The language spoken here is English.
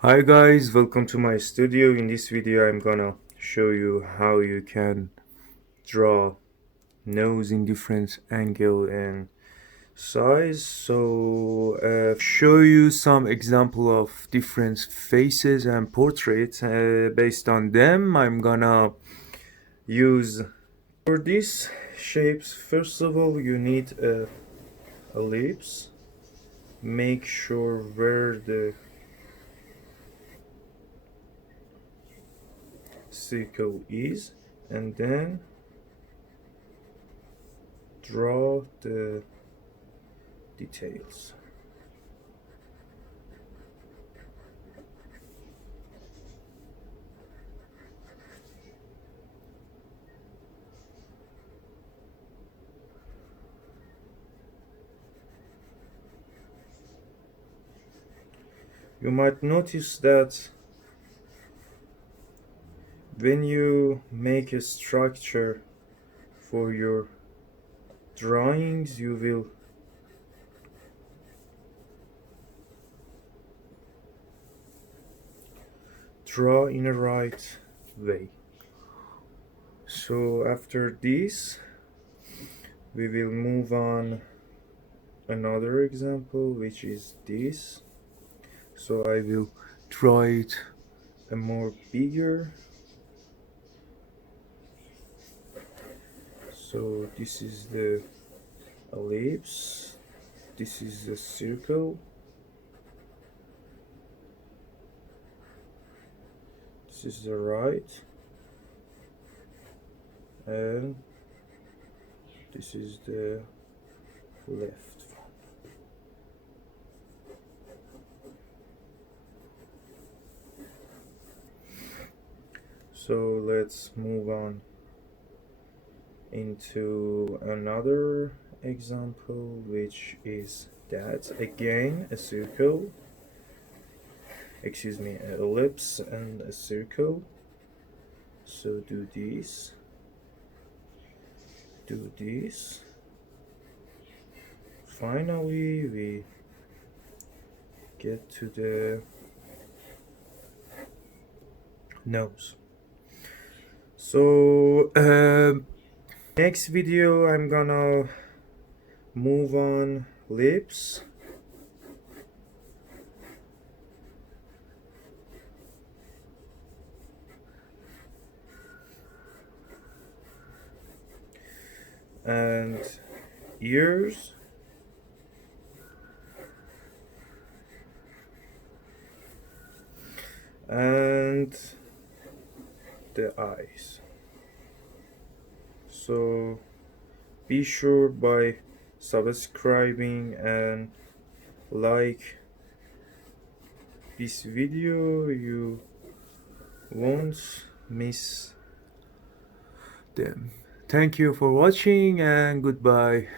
Hi guys, welcome to my studio. In this video I'm gonna show you how you can draw nose in different angle and size. Show you some example of different faces and portraits. Based on them I'm gonna use for these shapes. First of all, you need a ellipse. Make sure where the circle is, and then draw the details. You might notice that when you make a structure for your drawings, you will draw in a right way. So after this, we will move on another example, which is this. So I will draw it a more bigger. So this is the ellipse, this is the circle, this is the right, and this is the left. So let's move on into another example, which is that again a circle, excuse me, an ellipse and a circle. So do this, do this. Finally we get to the nose. So next video I'm gonna move on lips, and ears, and the eyes. So be sure by subscribing and like this video, you won't miss them. Thank you for watching and goodbye.